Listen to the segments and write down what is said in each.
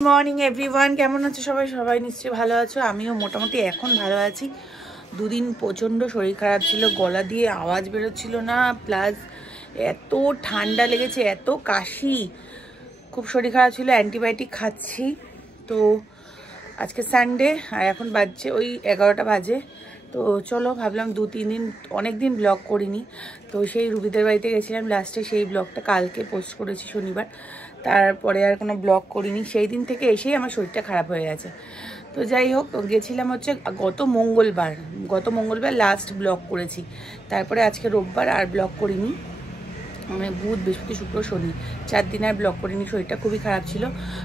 Morning everyone, কেমন আছো সবাই? সবাই নিশ্চয়ই ভালো আছো। আমিও মোটামুটি এখন ভালো আছি। দুদিন প্রচণ্ড শরীর খারাপ ছিল, গলা দিয়ে আওয়াজ বেরোচ্ছিল না, প্লাস এত ঠান্ডা লেগেছে, এত কাশি, খুব শরীর খারাপ ছিল। অ্যান্টিবায়োটিক খাচ্ছি। তো আজকে সানডে আর এখন বাজছে ওই 11টা বাজে। তো চলো ভাবলাম 2-3 দিন, অনেক দিন ব্লগ করিনি। তো সেই রুবিদের বাড়িতে গেছিলাম লাস্টে, সেই ব্লগটা কালকে পোস্ট করেছি শনিবার। তারপরে আর কোনো ব্লগ করিনি। সেই দিন থেকে এসেই আমার শরীরটা খারাপ হয়ে গেছে। তো যাই হোক, গেছিলাম হচ্ছে গত মঙ্গলবার লাস্ট ব্লগ করেছি। তারপরে আজকে রোববার আর ব্লগ করিনি, মানে বুধ বৃহস্পতি শুক্র শনি 4 দিন আর ব্লগ করিনি, শরীরটা খুবই খারাপ ছিল।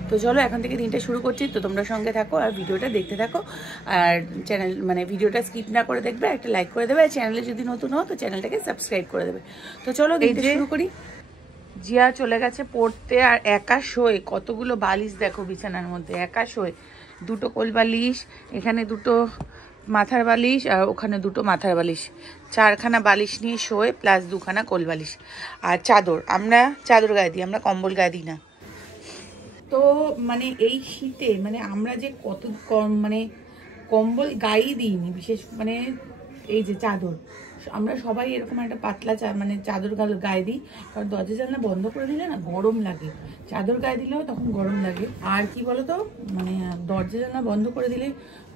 তো চলো এখন থেকে দিনটা শুরু করছি। তো তোমরা সঙ্গে থাকো আর ভিডিওটা দেখতে থাকো। আর চ্যানেল মানে ভিডিওটা স্কিপ না করে দেখবে, একটা লাইক করে দেবে। আর চ্যানেলে যদি নতুন হও তো চ্যানেলটাকে সাবস্ক্রাইব করে দেবে। তো চলো দিনটা শুরু করি। জিয়া চলে গেছে পড়তে, আর একা শোয়। কতগুলো বালিশ দেখো বিছানার মধ্যে, একা শোয়। 2টো কোল বালিশ, এখানে 2টো মাথার বালিশ, আর ওখানে 2টো মাথার বালিশ, 4খানা বালিশ নিয়ে শোয়, প্লাস 2খানা কোল বালিশ। আর চাদর, আমরা চাদর গায়ে দিই, আমরা কম্বল গায়ে দিই না। তো মানে এই শীতে মানে আমরা যে কত মানে কম্বল গায়েই দিইনি, বিশেষ মানে এই যে চাদর, আমরা সবাই এরকম একটা পাতলা মানে চাদর গায়ে দিই। কারণ দরজা জানলা বন্ধ করে দিলে না গরম লাগে, চাদর গায়ে দিলেও তখন গরম লাগে। আর কি বলতো, মানে দরজা জানলা বন্ধ করে দিলে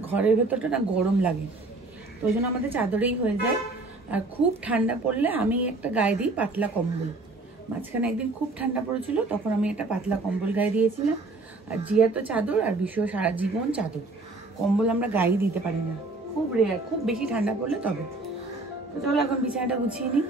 ঘরের ভেতরটা না গরম লাগে, তো ওই জন্য আমাদের চাদরেই হয়ে যায়। আর খুব ঠান্ডা পড়লে আমি একটা গায়ে দিই পাতলা কম্বল। মাঝখানে একদিন খুব ঠান্ডা পড়েছিল, তখন আমি একটা পাতলা কম্বল গায়ে দিয়েছিলাম। আর জিয়া তো চাদর, আর বিশ্বও সারা জীবন চাদর, কম্বল আমরা গায়ে দিতে পারি না, খুব রেয়ার, খুব বেশি ঠান্ডা পড়লে তবে। তো চলো এখন বিছানাটা গুছিয়ে নিই।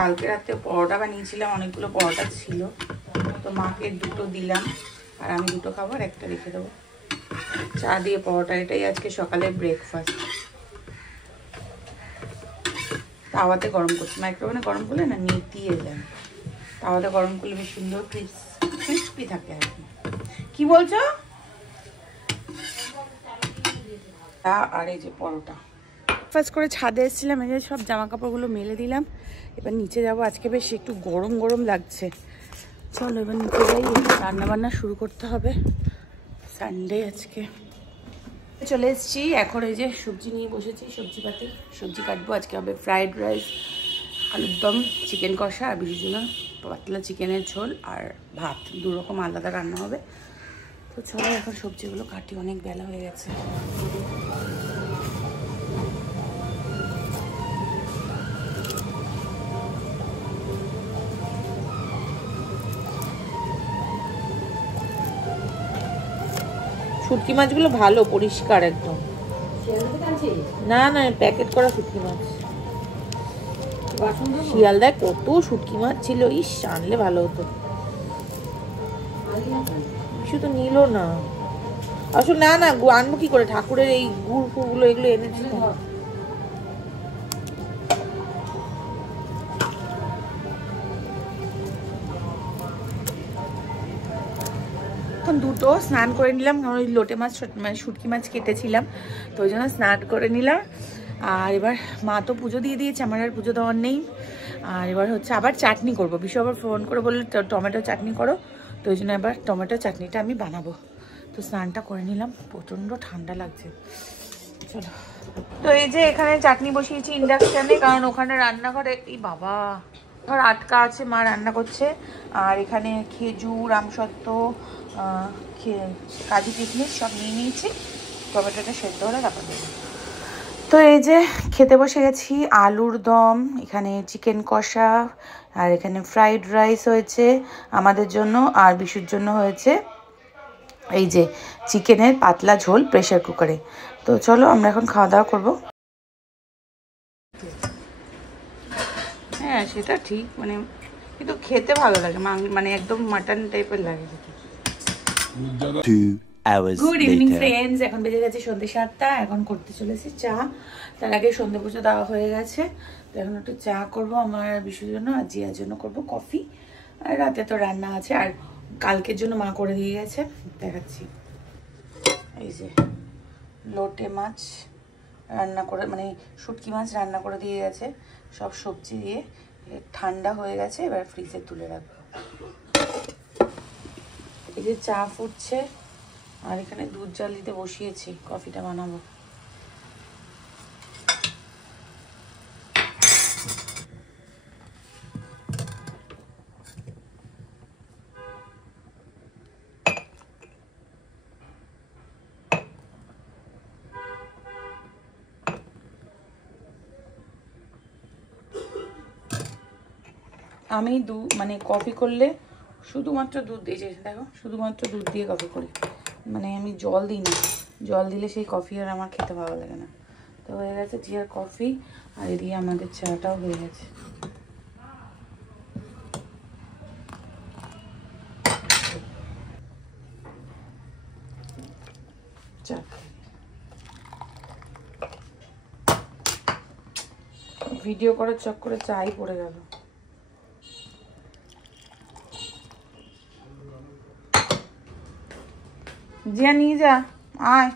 কালকে রাতে পরোটা বানিয়েছিলাম, অনেকগুলো পরোটা ছিল, তো মাকে 2টো দিলাম, আর আমি 2টো খাবো, আর একটা রেখে দেবো। চা দিয়ে পরোটা, এটাই আজকে সকালে ব্রেকফাস্ট। তাওয়াতে গরম করছি, মাইক্রোওভেনে গরম করলে না নেতিয়ে যায়, তাওয়াতে গরম করলে বেশ সুন্দর ক্রিস্পি থাকে আর কি বলছো? আর এই যে পরোটা ফার্স্ট করে ছাদে এসেছিলাম, এই যে সব জামা কাপড়গুলো মেলে দিলাম। এবার নিচে যাব, আজকে বেশ একটু গরম গরম লাগছে। চলো এবার নিচে যাই, রান্না বান্না শুরু করতে হবে, সানডে আজকে। চলে এসেছি, এখন এই যে সবজি নিয়ে বসেছি, সবজি কাটবো। আজকে হবে ফ্রাইড রাইস, আলুর দম, চিকেন কষা, আর বিশুর জন্য পাতলা চিকেনের ঝোল, আর ভাত, 2 রকম আলাদা রান্না হবে। তো চলো এখন সবজিগুলো কাটি, অনেক বেলা হয়ে গেছে। শুটকি মাছগুলো ভালো, পরিষ্কার একদম। না না, প্যাকেট করা শুটকি মাছ। শিয়ালদায় কত শুটকি মাছ ছিল, ইস আনলে ভালো হতো। কিছু তো নিল না আসলে। না না, আনবো কি করে, ঠাকুরের এই গুড় ফুড়গুলো এগুলো এনেছি। এখন 2টো স্নান করে নিলাম, কারণ ওই লোটে মাছ মানে শুটকি মাছ কেটেছিলাম, তো ওই জন্য স্নান করে নিলাম। আর এবার মা তো পুজো দিয়ে দিয়েছে, আমার আর পুজো দেওয়ার নেই। আর এবার হচ্ছে আবার চাটনি করবো, বিশু আবার ফোন করে বললো টমেটো চাটনি করো, তো ওই জন্য এবার টমেটো চাটনিটা আমি বানাবো। তো স্নানটা করে নিলাম, প্রচণ্ড ঠান্ডা লাগছে। চলো, তো এই যে এখানে চাটনি বসিয়েছি ইন্ডাকশানে, কারণ ওখানে রান্নাঘরে এই বাবা ধর আটকা আছে, মা রান্না করছে। আর এখানে খেজুর, আমসত্ত্ব, কাজু কিশমিশ সব নিয়ে নিয়েছি, টমেটোটা সেদ্ধ হলে তারপর দেবো। তো এই যে খেতে বসে গেছি। আলুর দম, এখানে চিকেন কষা, আর এখানে ফ্রাইড রাইস হয়েছে আমাদের জন্য, আর বিশুর জন্য হয়েছে এই যে চিকেনের পাতলা ঝোল প্রেশার কুকারে। তো চলো আমরা এখন খাওয়া দাওয়া করবো। হ্যাঁ সেটা ঠিক, মানে কিন্তু খেতে ভালো লাগে, মানে একদম মাটন টাইপের লাগে। গুড ইভিনিং ফ্রেন্ডস, এখন বেজে গেছে সন্ধ্যে 7টা। এখন করতে চলেছি চা। তার আগে সন্ধ্যে পুজো দেওয়া হয়ে গেছে, তো এখন একটু চা করবো আমার বিশুর জন্য, আর জিয়ার জন্য করবো কফি। আর রাতে তো রান্না আছে, আর কালকের জন্য মা করে দিয়ে গেছে, দেখাচ্ছি। এই যে লোটে মাছ রান্না করে, মানে শুটকি মাছ রান্না করে দিয়ে গেছে সব সবজি দিয়ে। ঠান্ডা হয়ে গেছে, এবার ফ্রিজে তুলে রাখবো। এই যে চা ফুটছে, আর এখানে দুধ জাল দিতে বসিয়েছি, কফিটা বানাবো। আমি মানে কফি করলে শুধুমাত্র দুধ দিয়ে, দেখো শুধুমাত্র দুধ দিয়ে কফি করি, মানে আমি জল দিই না। জল দিলে সেই কফি আর আমার খেতে ভালো লাগে না। তো হয়ে গেছে জিয়ার কফি, আর এদিকে আমাদের চাটাও হয়ে গেছে। চা ভিডিও করার চক্করে চাই পড়ে গেল। জিয়া নিয়ে যা, আয়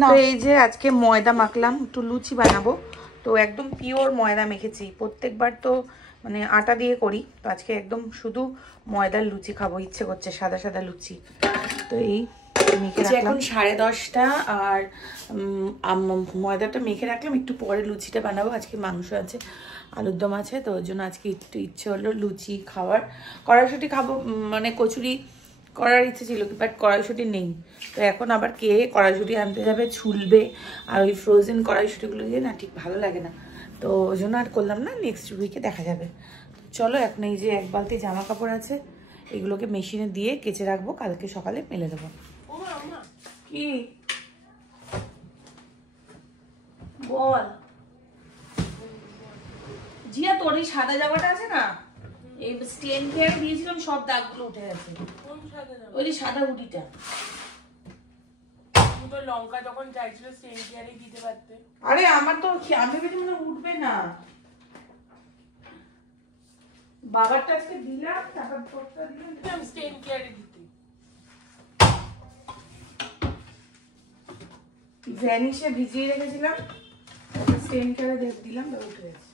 না। এই যে আজকে ময়দা মাখলাম, একটু লুচি বানাবো। তো একদম পিওর ময়দা মেখেছি। প্রত্যেকবার তো মানে আটা দিয়ে করি, তো আজকে একদম শুধু ময়দার লুচি খাবো, ইচ্ছে করছে সাদা সাদা লুচি। তো এই মেখে রাখলাম। এখন 10:30, আর ময়দাটা মেখে রাখলাম, একটু পরে লুচিটা বানাবো। আজকে মাংস আছে, আলুর দম আছে, তো ওই জন্য আজকে একটু ইচ্ছে হলো লুচি খাওয়ার। কড়াইশুঁটি খাবো, মানে কচুরি করার ইচ্ছে ছিল, বাট কড়াইশুঁটি নেই। তো এখন আবার কে কড়াইশুঁটি আনতে যাবে, ছুলবে, আর ওই ফ্রোজেন কড়াইশুঁটিগুলো দিয়ে না ঠিক ভালো লাগে না। তো ওই জন্য আর করলাম না, নেক্সট উইকে দেখা যাবে। চলো এখন এই যে 1 বালতি জামা কাপড় আছে, এগুলোকে মেশিনে দিয়ে কেচে রাখবো, কালকে সকালে মেলে দেবো। কি বল জিয়া, তোর এই সাদা জামাটা আছে না, এই স্টেন কেয়ারে দিয়েছিলাম, সব দাগগুলো উঠে গেছে। ওই যে সাদা হুডিটা, দুটো লঙ্কা যখন চাইছিল স্টেন কেয়ারে দিতে পারতে। আরে আমার তো আমি ভেবেছি মনে উঠবে না, বাবারটা আজকে দিলাম, টাকা তোরটা দিলাম স্টেন কেয়ারে দিতে। ভ্যানিশে ভিজিয়ে রেখেছিলাম, স্টেন কেয়ারে দিলাম, উঠে গেছে।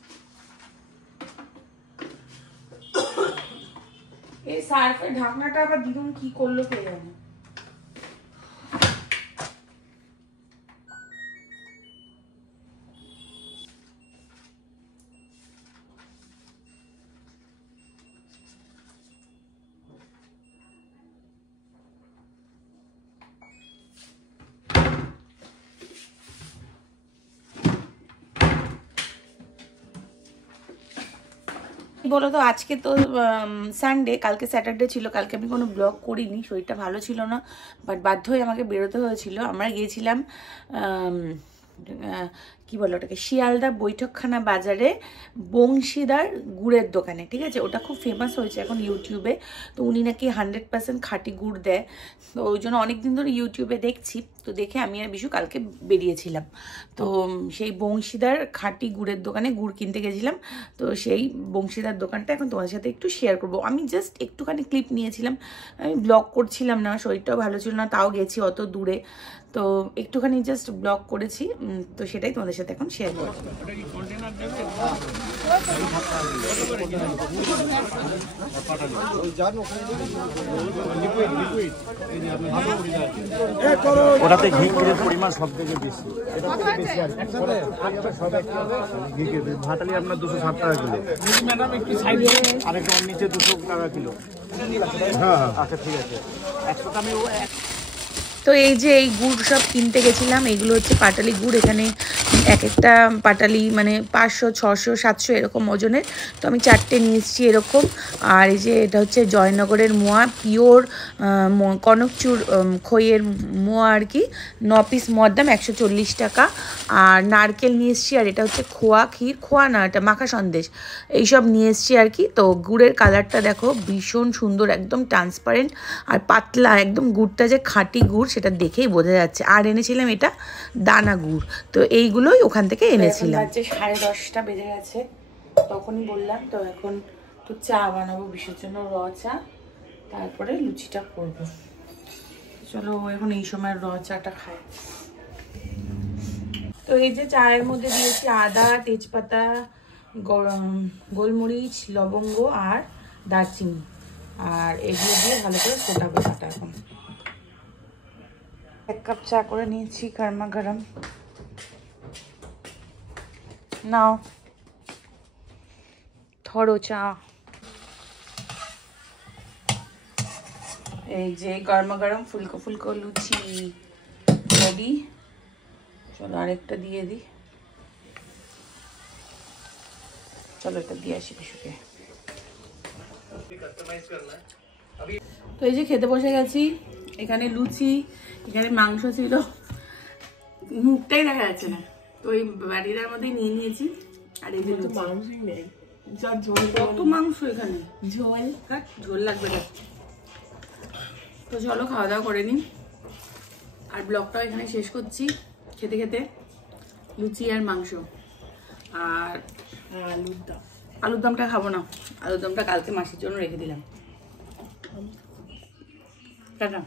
এই সার্ফের ঢাকনাটা আবার দিদুন কি করলো কে জানে। বলো তো, আজকে তো সানডে, কালকে স্যাটারডে ছিল, কালকে আমি কোনো ব্লগ করিনি, শরীরটা ভালো ছিল না, বাট বাধ্য হয়ে আমাকে বেরোতে হয়েছিল। আমরা গিয়েছিলাম কি বলো ওটাকে, শিয়ালদা বৈঠকখানা বাজারে বংশীদার গুড়ের দোকানে, ঠিক আছে? ওটা খুব ফেমাস হয়েছে এখন ইউটিউবে। তো উনি নাকি 100% খাঁটি গুড় দেয়, তো ওই জন্য অনেকদিন ধরে ইউটিউবে দেখছি। তো দেখে আমি আর বিশু কালকে বেরিয়েছিলাম, তো সেই বংশীদার খাঁটি গুড়ের দোকানে গুড় কিনতে গেছিলাম। তো সেই বংশীদার দোকানটা এখন তোমাদের সাথে একটু শেয়ার করব। আমি জাস্ট একটুখানি ক্লিপ নিয়েছিলাম, আমি ব্লগ করছিলাম না, শরীরটাও ভালো ছিল না, তাও গেছি অত দূরে, তো একটুখানি জাস্ট ব্লগ করেছি, তো সেটাই তোমাদের সাথে এখন শেয়ার করব। ওটাতে ঘিয়ের পরিমাণ সব থেকে বেশি, ভাটালি আপনার 260 টাকা কিলো, আরেকটা নিচে 200 টাকা কিলো। হ্যাঁ আচ্ছা ঠিক আছে, 100 আমি তো এই যে এই গুড় সব কিনতে গেছিলাম, এগুলো হচ্ছে পাটালি গুড়। এখানে এক একটা পাটালি মানে 500 600 700 এরকম ওজনের। তো আমি 4টে নিয়ে এসেছি এরকম। আর এই যে এটা হচ্ছে জয়নগরের মোয়া, পিওর কনকচুর খইয়ের মোয়া আর কি। 9 পিস মোয়ার দাম 140 টাকা। আর নারকেল নিয়ে এসেছি, আর এটা হচ্ছে খোয়া ক্ষীর, খোয়া না এটা মাখা সন্দেশ, এইসব নিয়ে এসেছি আর কি। তো গুড়ের কালারটা দেখো ভীষণ সুন্দর, একদম ট্রান্সপারেন্ট আর পাতলা, একদম গুড়টা যে খাঁটি গুড় সেটা দেখেই বোঝা যাচ্ছে। আর এনেছিলাম এটা দানা গুড়। তো এইগুলোই ওখান থেকে এনেছিলাম। 10:30 বেজে গেছে, তখনই বললাম। তো এখন তো চা বানাবো বিশের জন্য, র চা, তারপরে লুচিটা করব। চলো এখন এই সময় র চাটা খাই। তো এই যে চায়ের মধ্যে দিয়েছি আদা, তেজপাতা, গোলমরিচ, লবঙ্গ আর দারচিনি, আর এগুলো দিয়ে ভালো করে ফোটাবো চাটা। এখন 1 কাপ চা করে নিয়েছি গরমা গরম। নাও ধরো চা। এই যে গরমা গরম ফুলকো ফুলকো লুচি রেডি। চলো আরেকটা দিয়ে দিই। চলো এটা দিয়ে আসি পিসুকে। তো এই যে খেতে বসে গেছি। এখানে লুচি, এখানে মাংস ছিল, মুখটাই দেখা যাচ্ছে না। তো এই বাড়িটার মধ্যে নিয়ে নিয়েছি। আর এই যে মাংসই নেই, যা ঝোল, কত মাংস এখানে, ঝোল ঝোল লাগবে না। তো চলো খাওয়া দাওয়া করে নিন, আর ব্লগটাও এখানে শেষ করছি। খেতে খেতে লুচি আর মাংস আর আলুর দমটা খাবো না, আলুর দমটা কালকে মাসির জন্য রেখে দিলাম। টাটা।